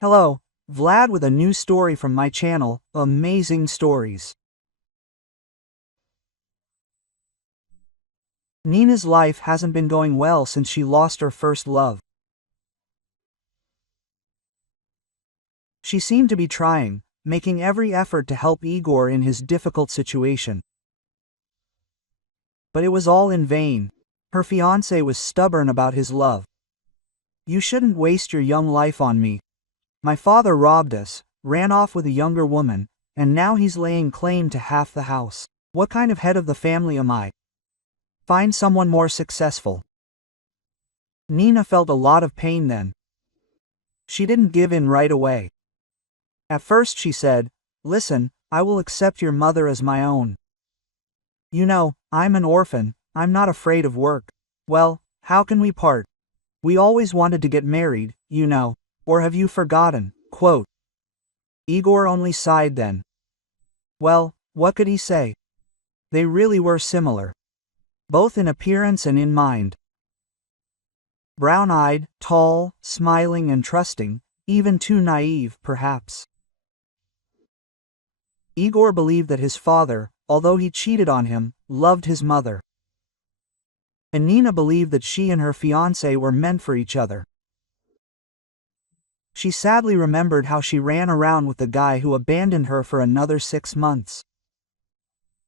Hello, Vlad with a new story from my channel, Amazing Stories. Nina's life hasn't been going well since she lost her first love. She seemed to be trying, making every effort to help Igor in his difficult situation. But it was all in vain. Her fiancé was stubborn about his love. "You shouldn't waste your young life on me. My father robbed us, ran off with a younger woman, and now he's laying claim to half the house. What kind of head of the family am I? Find someone more successful." Nina felt a lot of pain then. She didn't give in right away. At first she said, "Listen, I will accept your mother as my own. You know, I'm an orphan, I'm not afraid of work. Well, how can we part? We always wanted to get married, you know. Or have you forgotten?" Quote. Igor only sighed then. Well, what could he say? They really were similar. Both in appearance and in mind. Brown-eyed, tall, smiling and trusting, even too naive, perhaps. Igor believed that his father, although he cheated on him, loved his mother. And Nina believed that she and her fiancé were meant for each other. She sadly remembered how she ran around with the guy who abandoned her for another 6 months.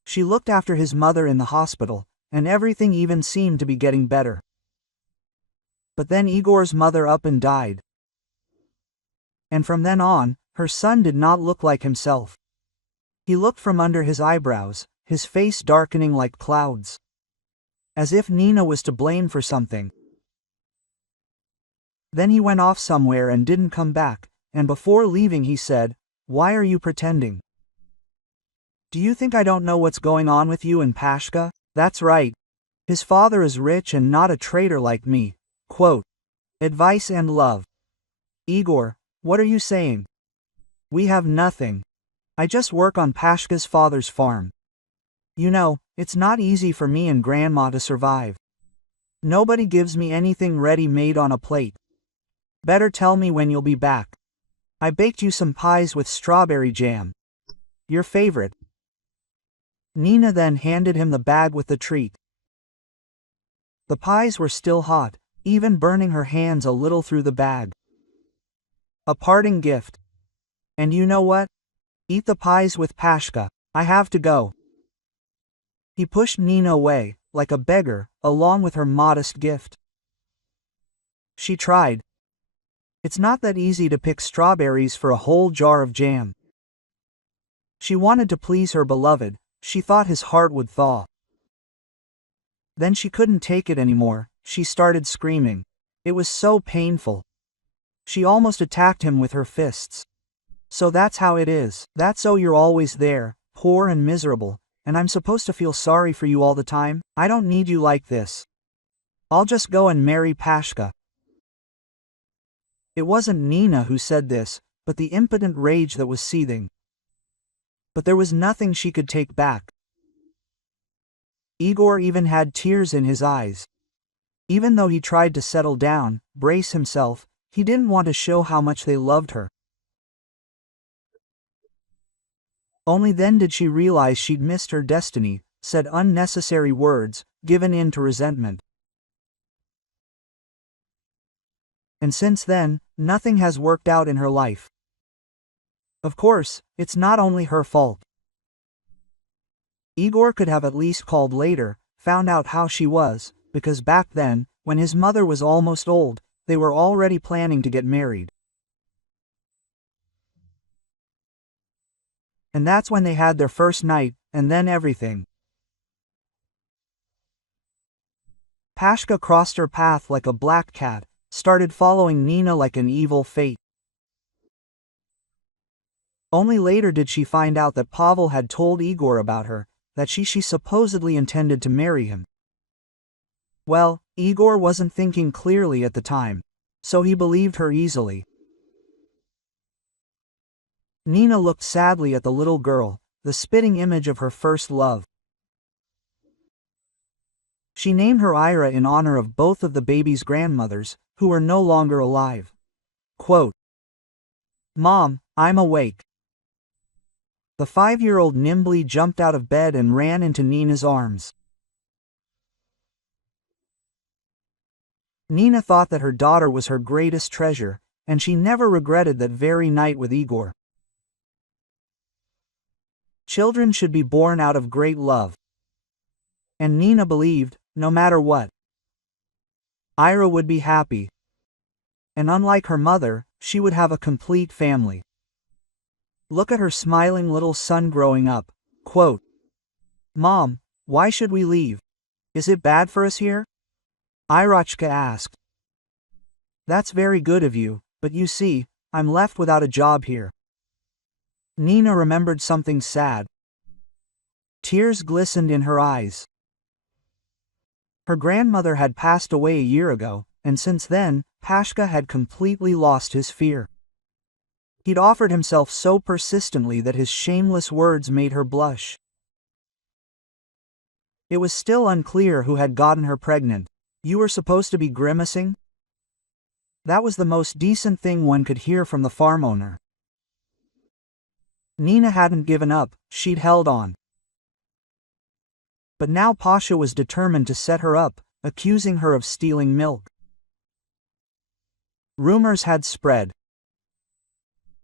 She looked after his mother in the hospital, and everything even seemed to be getting better. But then Igor's mother up and died. And from then on, her son did not look like himself. He looked from under his eyebrows, his face darkening like clouds. As if Nina was to blame for something. Then he went off somewhere and didn't come back, and before leaving he said, "Why are you pretending? Do you think I don't know what's going on with you and Pashka? That's right. His father is rich and not a traitor like me." Quote. Advice and love. Igor, what are you saying? We have nothing. I just work on Pashka's father's farm. You know, it's not easy for me and Grandma to survive. Nobody gives me anything ready-made on a plate. Better tell me when you'll be back. I baked you some pies with strawberry jam. Your favorite. Nina then handed him the bag with the treat. The pies were still hot, even burning her hands a little through the bag. A parting gift. And you know what? Eat the pies with Pashka. I have to go. He pushed Nina away, like a beggar, along with her modest gift. She tried. It's not that easy to pick strawberries for a whole jar of jam. She wanted to please her beloved, she thought his heart would thaw. Then she couldn't take it anymore, she started screaming. It was so painful. She almost attacked him with her fists. "So that's how it is. That's so you're always there, poor and miserable, and I'm supposed to feel sorry for you all the time? I don't need you like this. I'll just go and marry Pashka." It wasn't Nina who said this, but the impotent rage that was seething. But there was nothing she could take back. Igor even had tears in his eyes. Even though he tried to settle down, brace himself, he didn't want to show how much they loved her. Only then did she realize she'd missed her destiny, said unnecessary words, given in to resentment. And since then, nothing has worked out in her life. Of course, it's not only her fault. Igor could have at least called later, found out how she was, because back then, when his mother was almost old, they were already planning to get married. And that's when they had their first night, and then everything. Pashka crossed her path like a black cat, started following Nina like an evil fate. Only later did she find out that Pavel had told Igor about her, that she supposedly intended to marry him. Well, Igor wasn't thinking clearly at the time, so he believed her easily. Nina looked sadly at the little girl, the spitting image of her first love. She named her Ira in honor of both of the baby's grandmothers, who were no longer alive. Quote. Mom, I'm awake. The 5-year-old nimbly jumped out of bed and ran into Nina's arms. Nina thought that her daughter was her greatest treasure, and she never regretted that very night with Igor. Children should be born out of great love. And Nina believed, no matter what, Ira would be happy. And unlike her mother, she would have a complete family. Look at her smiling little son growing up. Quote, Mom, why should we leave? Is it bad for us here? Irochka asked. That's very good of you, but you see, I'm left without a job here. Nina remembered something sad. Tears glistened in her eyes. Her grandmother had passed away a year ago, and since then, Pashka had completely lost his fear. He'd offered himself so persistently that his shameless words made her blush. It was still unclear who had gotten her pregnant. You were supposed to be grimacing? That was the most decent thing one could hear from the farm owner. Nina hadn't given up, she'd held on. But now Pasha was determined to set her up, accusing her of stealing milk. Rumors had spread.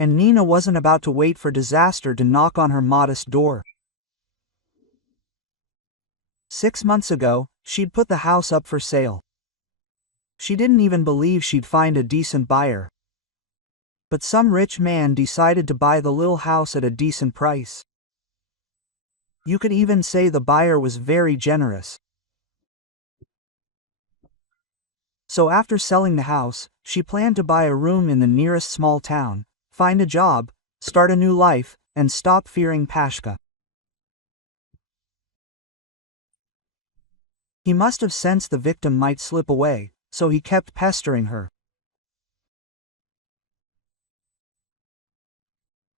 And Nina wasn't about to wait for disaster to knock on her modest door. 6 months ago, she'd put the house up for sale. She didn't even believe she'd find a decent buyer. But some rich man decided to buy the little house at a decent price. You could even say the buyer was very generous. So after selling the house, she planned to buy a room in the nearest small town, find a job, start a new life, and stop fearing Pashka. He must have sensed the victim might slip away, so he kept pestering her.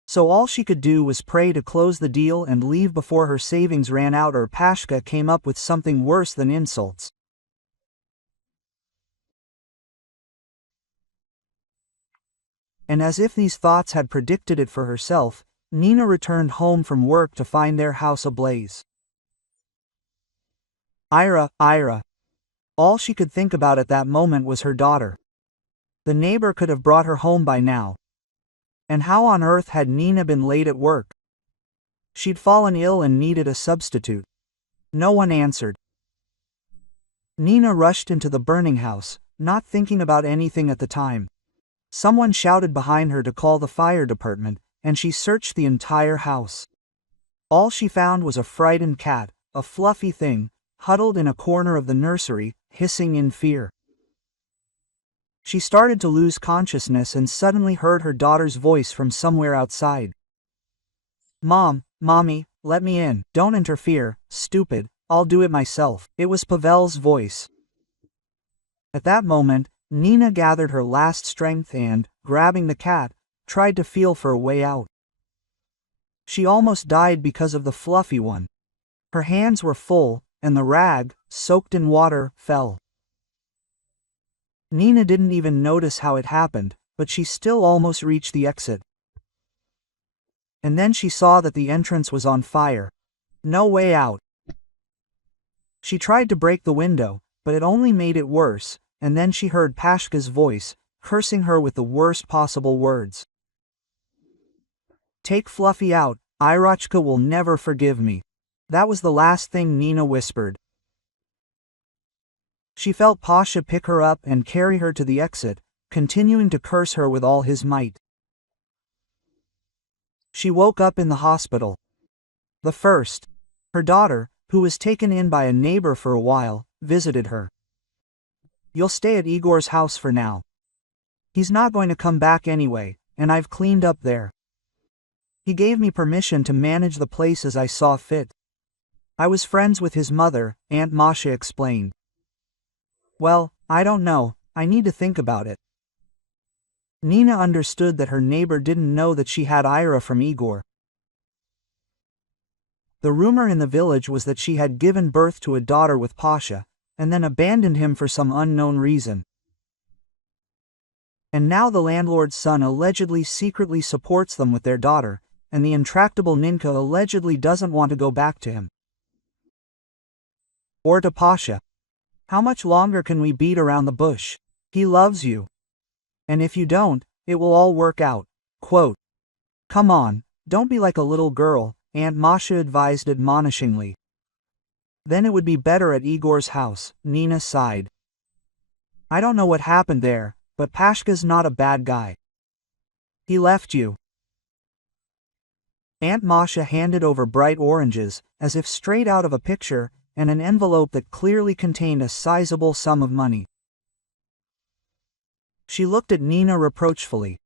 So all she could do was pray to close the deal and leave before her savings ran out or Pashka came up with something worse than insults. And as if these thoughts had predicted it for herself, Nina returned home from work to find their house ablaze. Ira. All she could think about at that moment was her daughter. The neighbor could have brought her home by now. And how on earth had Nina been late at work? She'd fallen ill and needed a substitute. No one answered. Nina rushed into the burning house, not thinking about anything at the time. Someone shouted behind her to call the fire department, and she searched the entire house. All she found was a frightened cat, a fluffy thing, huddled in a corner of the nursery, hissing in fear. She started to lose consciousness and suddenly heard her daughter's voice from somewhere outside. Mommy, let me in. Don't interfere, stupid, I'll do it myself. It was Pavel's voice. At that moment, Nina gathered her last strength and, grabbing the cat, tried to feel for a way out. She almost died because of the fluffy one. Her hands were full, and the rag, soaked in water, fell. Nina didn't even notice how it happened, but she still almost reached the exit. And then she saw that the entrance was on fire. No way out. She tried to break the window, but it only made it worse, and then she heard Pashka's voice, cursing her with the worst possible words. Take Fluffy out, Irochka will never forgive me. That was the last thing Nina whispered. She felt Pasha pick her up and carry her to the exit, continuing to curse her with all his might. She woke up in the hospital. The first. Her daughter, who was taken in by a neighbor for a while, visited her. You'll stay at Igor's house for now. He's not going to come back anyway, and I've cleaned up there. He gave me permission to manage the place as I saw fit. I was friends with his mother, Aunt Masha explained. Well, I don't know, I need to think about it. Nina understood that her neighbor didn't know that she had Ira from Igor. The rumor in the village was that she had given birth to a daughter with Pasha, and then abandoned him for some unknown reason. And now the landlord's son allegedly secretly supports them with their daughter, and the intractable Ninka allegedly doesn't want to go back to him. Or to Pasha. How much longer can we beat around the bush? He loves you. And if you don't, it will all work out. Quote. Come on, don't be like a little girl, Aunt Masha advised admonishingly. Then it would be better at Igor's house, Nina sighed. I don't know what happened there, but Pashka's not a bad guy. He left you. Aunt Masha handed over bright oranges, as if straight out of a picture, and an envelope that clearly contained a sizable sum of money. She looked at Nina reproachfully.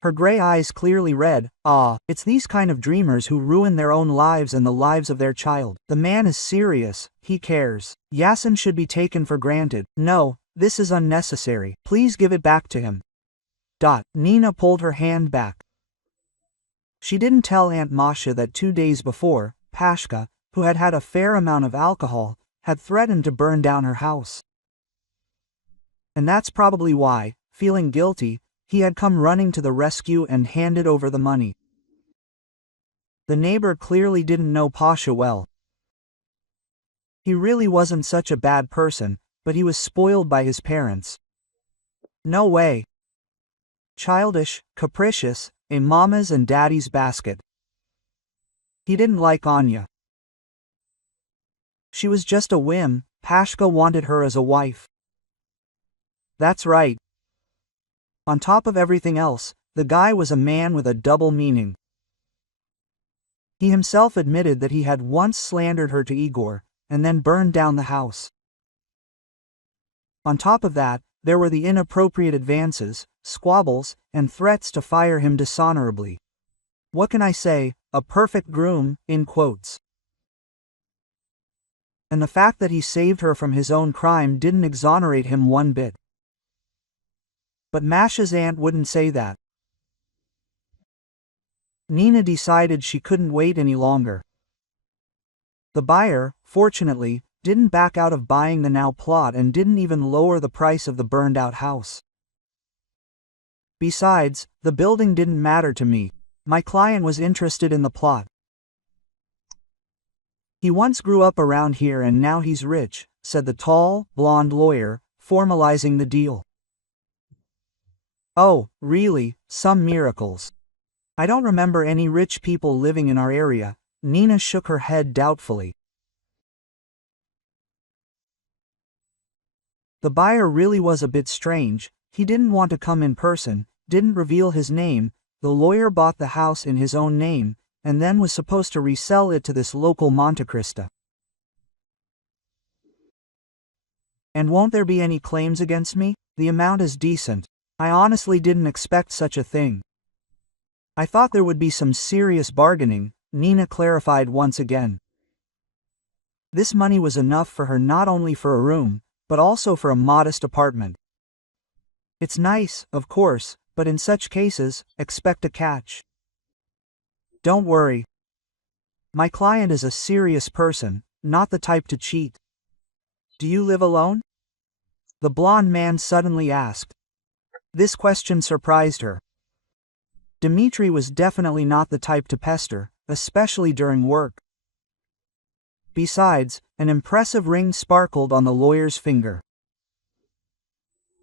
Her gray eyes clearly read, "Ah, it's these kind of dreamers who ruin their own lives and the lives of their child. The man is serious, he cares. Yasin should be taken for granted. No, this is unnecessary. Please give it back to him." Nina pulled her hand back. She didn't tell Aunt Masha that 2 days before, Pashka, who had had a fair amount of alcohol, had threatened to burn down her house. And that's probably why, feeling guilty, he had come running to the rescue and handed over the money. The neighbor clearly didn't know Pasha well. He really wasn't such a bad person, but he was spoiled by his parents. No way. Childish, capricious, a mama's and daddy's basket. He didn't like Anya. She was just a whim. Pashka wanted her as a wife. That's right. On top of everything else, the guy was a man with a double meaning. He himself admitted that he had once slandered her to Igor, and then burned down the house. On top of that, there were the inappropriate advances, squabbles, and threats to fire him dishonorably. What can I say, a perfect groom, in quotes. And the fact that he saved her from his own crime didn't exonerate him one bit. But Masha's aunt wouldn't say that. Nina decided she couldn't wait any longer. The buyer, fortunately, didn't back out of buying the now plot and didn't even lower the price of the burned-out house. Besides, the building didn't matter to me. My client was interested in the plot. He once grew up around here and now he's rich, said the tall, blonde lawyer, formalizing the deal. Oh, really, some miracles. I don't remember any rich people living in our area. Nina shook her head doubtfully. The buyer really was a bit strange. He didn't want to come in person, didn't reveal his name. The lawyer bought the house in his own name, and then was supposed to resell it to this local Montecrista. And won't there be any claims against me? The amount is decent. I honestly didn't expect such a thing. I thought there would be some serious bargaining, Nina clarified once again. This money was enough for her not only for a room, but also for a modest apartment. It's nice, of course, but in such cases, expect a catch. Don't worry. My client is a serious person, not the type to cheat. Do you live alone? The blonde man suddenly asked. This question surprised her. Dmitri was definitely not the type to pester, especially during work. Besides, an impressive ring sparkled on the lawyer's finger.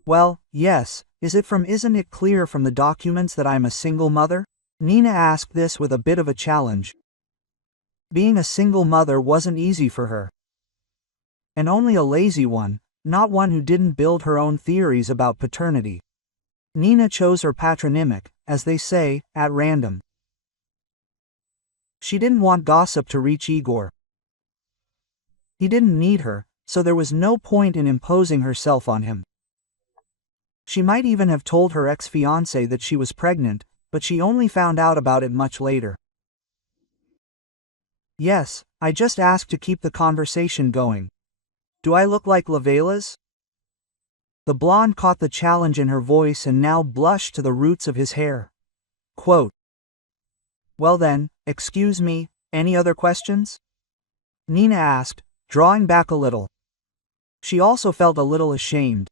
Well, yes, isn't it clear from the documents that I'm a single mother? Nina asked this with a bit of a challenge. Being a single mother wasn't easy for her. And only a lazy one, not one who didn't build her own theories about paternity. Nina chose her patronymic, as they say, at random. She didn't want gossip to reach Igor. He didn't need her, so there was no point in imposing herself on him. She might even have told her ex-fiancé that she was pregnant, but she only found out about it much later. Yes, I just asked to keep the conversation going. Do I look like Lavela's? The blonde caught the challenge in her voice and now blushed to the roots of his hair. Quote. Well then, excuse me, any other questions? Nina asked, drawing back a little. She also felt a little ashamed.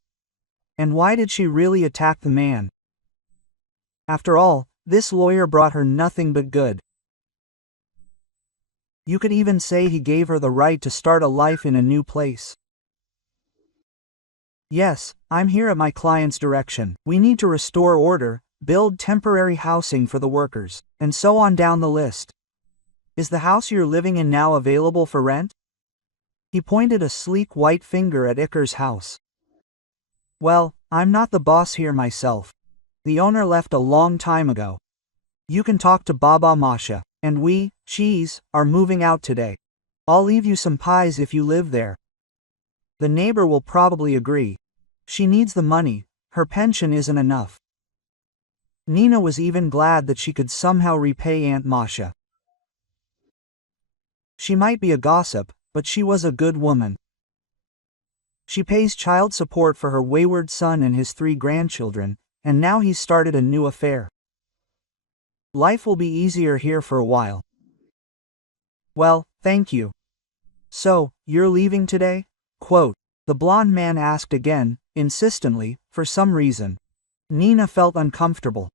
And why did she really attack the man? After all, this lawyer brought her nothing but good. You could even say he gave her the right to start a life in a new place. Yes, I'm here at my client's direction. We need to restore order, build temporary housing for the workers, and so on down the list. Is the house you're living in now available for rent? He pointed a sleek white finger at Icker's house. Well, I'm not the boss here myself. The owner left a long time ago. You can talk to Baba Masha, and we, cheese, are moving out today. I'll leave you some pies if you live there. The neighbor will probably agree. She needs the money, her pension isn't enough. Nina was even glad that she could somehow repay Aunt Masha. She might be a gossip, but she was a good woman. She pays child support for her wayward son and his 3 grandchildren, and now he's started a new affair. Life will be easier here for a while. Well, thank you. So, you're leaving today? Quote, the blonde man asked again, insistently, for some reason. Nina felt uncomfortable.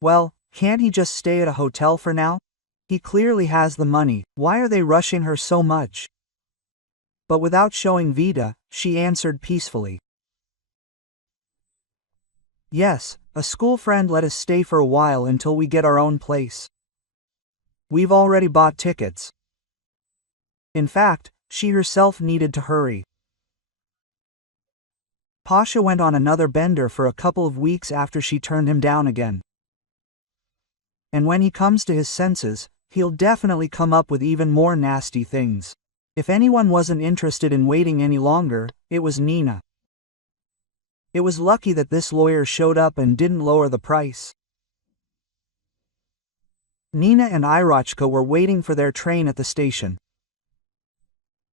Well, can't he just stay at a hotel for now? He clearly has the money, why are they rushing her so much? But without showing Vita, she answered peacefully. Yes, a school friend let us stay for a while until we get our own place. We've already bought tickets. In fact, she herself needed to hurry. Pasha went on another bender for a couple of weeks after she turned him down again. And when he comes to his senses, he'll definitely come up with even more nasty things. If anyone wasn't interested in waiting any longer, it was Nina. It was lucky that this lawyer showed up and didn't lower the price. Nina and Irochka were waiting for their train at the station.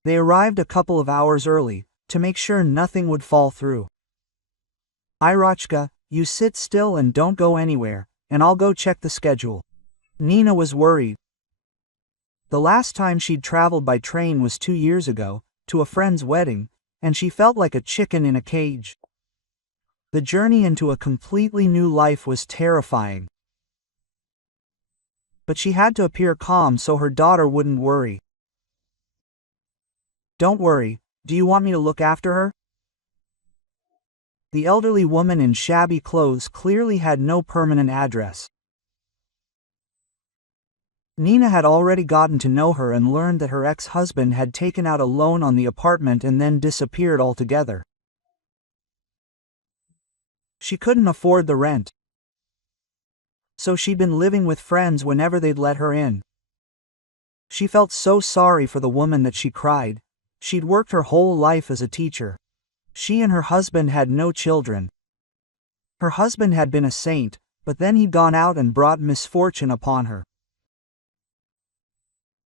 They arrived a couple of hours early, to make sure nothing would fall through. Irochka, you sit still and don't go anywhere, and I'll go check the schedule. Nina was worried. The last time she'd traveled by train was 2 years ago, to a friend's wedding, and she felt like a chicken in a cage. The journey into a completely new life was terrifying. But she had to appear calm so her daughter wouldn't worry. Don't worry, do you want me to look after her? The elderly woman in shabby clothes clearly had no permanent address. Nina had already gotten to know her and learned that her ex-husband had taken out a loan on the apartment and then disappeared altogether. She couldn't afford the rent. So she'd been living with friends whenever they'd let her in. She felt so sorry for the woman that she cried. She'd worked her whole life as a teacher. She and her husband had no children. Her husband had been a saint, but then he'd gone out and brought misfortune upon her.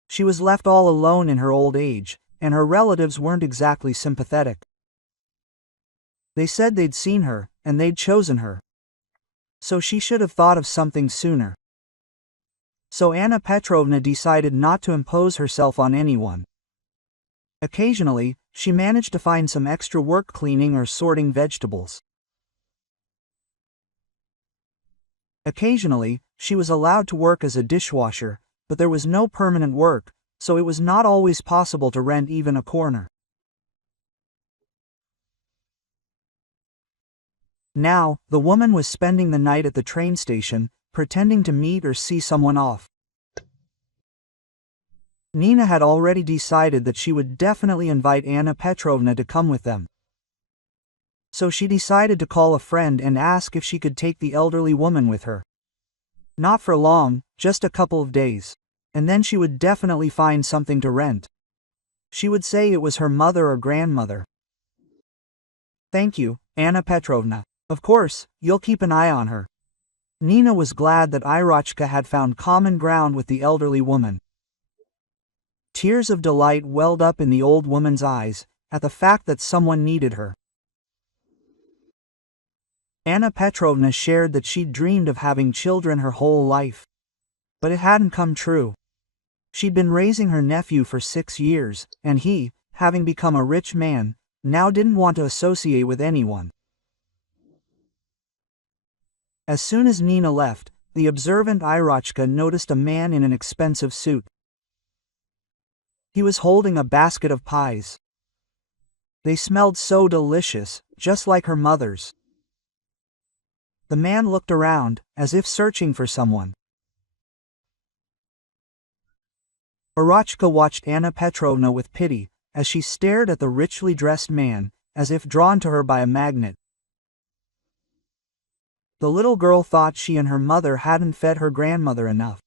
She was left all alone in her old age, and her relatives weren't exactly sympathetic. They said they'd seen her, and they'd chosen her. So she should have thought of something sooner. So Anna Petrovna decided not to impose herself on anyone. Occasionally, she managed to find some extra work cleaning or sorting vegetables. Occasionally, she was allowed to work as a dishwasher, but there was no permanent work, so it was not always possible to rent even a corner. Now, the woman was spending the night at the train station, pretending to meet or see someone off. Nina had already decided that she would definitely invite Anna Petrovna to come with them. So she decided to call a friend and ask if she could take the elderly woman with her. Not for long, just a couple of days. And then she would definitely find something to rent. She would say it was her mother or grandmother. Thank you, Anna Petrovna. Of course, you'll keep an eye on her. Nina was glad that Irochka had found common ground with the elderly woman. Tears of delight welled up in the old woman's eyes, at the fact that someone needed her. Anna Petrovna shared that she'd dreamed of having children her whole life. But it hadn't come true. She'd been raising her nephew for 6 years, and he, having become a rich man, now didn't want to associate with anyone. As soon as Nina left, the observant Irochka noticed a man in an expensive suit. He was holding a basket of pies. They smelled so delicious, just like her mother's. The man looked around, as if searching for someone. Irochka watched Anna Petrovna with pity, as she stared at the richly dressed man, as if drawn to her by a magnet. The little girl thought she and her mother hadn't fed her grandmother enough.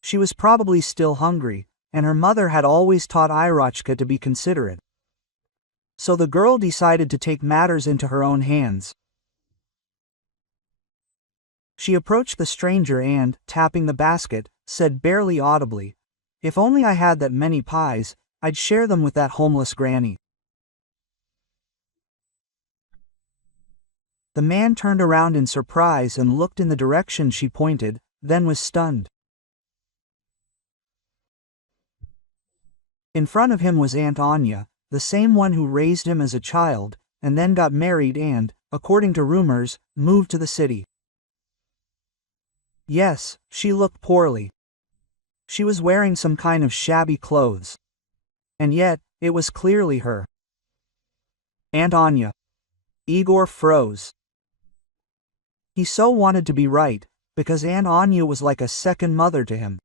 She was probably still hungry, and her mother had always taught Irochka to be considerate. So the girl decided to take matters into her own hands. She approached the stranger and, tapping the basket, said barely audibly, "If only I had that many pies, I'd share them with that homeless granny." The man turned around in surprise and looked in the direction she pointed, then was stunned. In front of him was Aunt Anya, the same one who raised him as a child, and then got married and, according to rumors, moved to the city. Yes, she looked poorly. She was wearing some kind of shabby clothes. And yet, it was clearly her. Aunt Anya. Igor froze. He so wanted to be right, because Aunt Anya was like a second mother to him.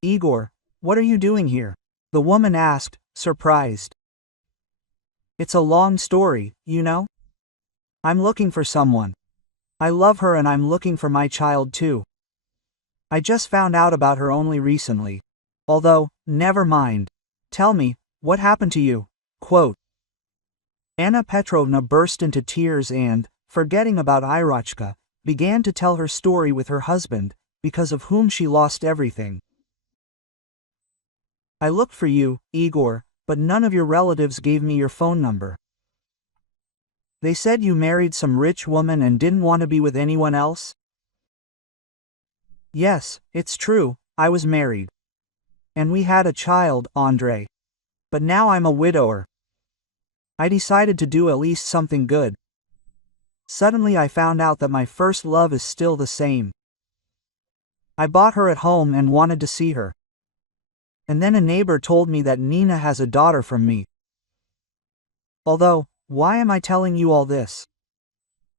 "Igor, what are you doing here?" the woman asked, surprised. "It's a long story, you know. I'm looking for someone. I love her and I'm looking for my child too. I just found out about her only recently. Although, never mind. Tell me, what happened to you?" Quote. Anna Petrovna burst into tears and, forgetting about Irochka, began to tell her story with her husband, because of whom she lost everything. "I looked for you, Igor, but none of your relatives gave me your phone number. They said you married some rich woman and didn't want to be with anyone else?" "Yes, it's true, I was married. And we had a child, Andrei. But now I'm a widower. I decided to do at least something good. Suddenly I found out that my first love is still the same. I bought her at home and wanted to see her. And then a neighbor told me that Nina has a daughter from me. Although, why am I telling you all this?"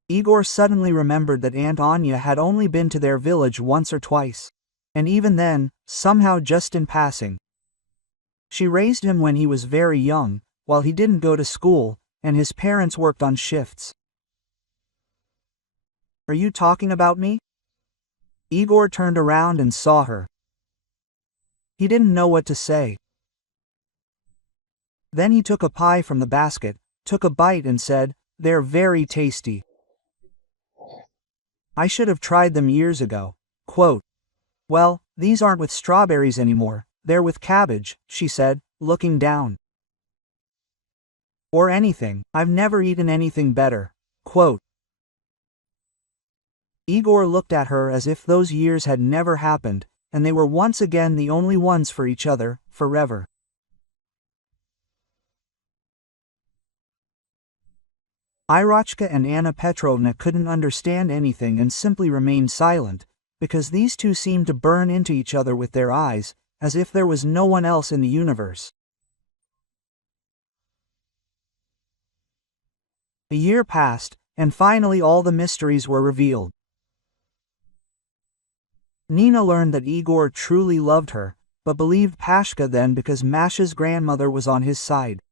Igor suddenly remembered that Aunt Anya had only been to their village once or twice. And even then, somehow just in passing. She raised him when he was very young, while he didn't go to school, and his parents worked on shifts. "Are you talking about me?" Igor turned around and saw her. He didn't know what to say. Then he took a pie from the basket, took a bite and said, "They're very tasty. I should have tried them years ago." Quote. "Well, these aren't with strawberries anymore, they're with cabbage," she said, looking down. "Or anything, I've never eaten anything better." Quote. Igor looked at her as if those years had never happened, and they were once again the only ones for each other, forever. Irochka and Anna Petrovna couldn't understand anything and simply remained silent, because these two seemed to burn into each other with their eyes, as if there was no one else in the universe. A year passed, and finally all the mysteries were revealed. Nina learned that Igor truly loved her, but believed Pashka then because Masha's grandmother was on his side.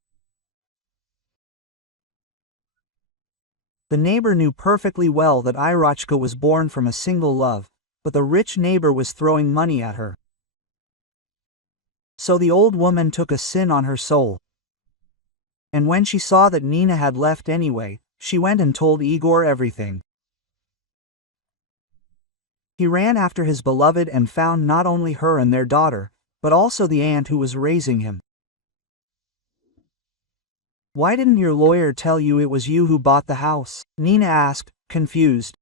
The neighbor knew perfectly well that Irochka was born from a single love, but the rich neighbor was throwing money at her. So the old woman took a sin on her soul. And when she saw that Nina had left anyway, she went and told Igor everything. He ran after his beloved and found not only her and their daughter, but also the aunt who was raising him. "Why didn't your lawyer tell you it was you who bought the house?" Nina asked, confused.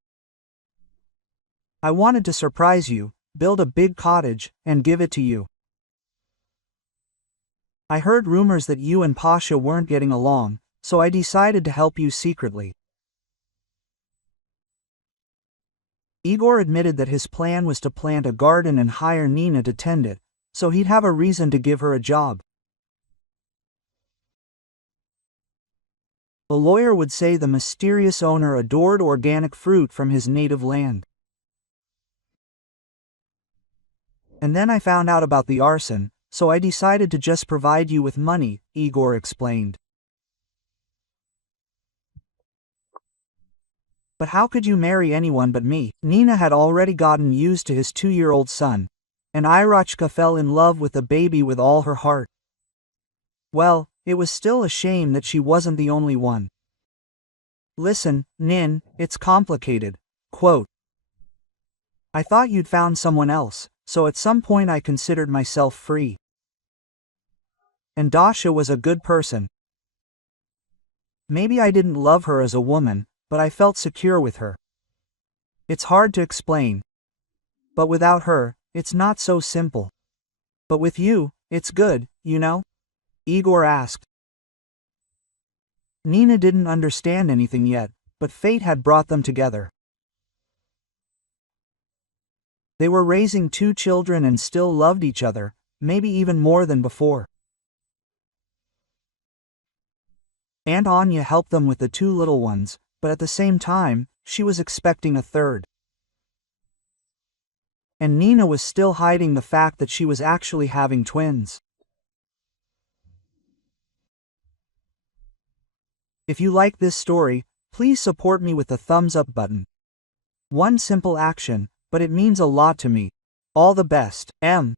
"I wanted to surprise you, build a big cottage, and give it to you." I heard rumors that you and Pasha weren't getting along, so I decided to help you secretly. Igor admitted that his plan was to plant a garden and hire Nina to tend it, so he'd have a reason to give her a job. A lawyer would say the mysterious owner adored organic fruit from his native land. And then I found out about the arson, so I decided to just provide you with money, Igor explained. But how could you marry anyone but me? Nina had already gotten used to his 2-year-old son, and Irochka fell in love with the baby with all her heart. Well, it was still a shame that she wasn't the only one. Listen, Nin, it's complicated. Quote, I thought you'd found someone else, so at some point I considered myself free. And Dasha was a good person. Maybe I didn't love her as a woman, but I felt secure with her. It's hard to explain. But without her, it's not so simple. But with you, it's good, you know? Igor asked. Nina didn't understand anything yet, but fate had brought them together. They were raising 2 children and still loved each other, maybe even more than before. Aunt Anya helped them with the 2 little ones, but at the same time, she was expecting a third. And Nina was still hiding the fact that she was actually having twins. If you like this story, please support me with the thumbs up button. One simple action, but it means a lot to me. All the best, M.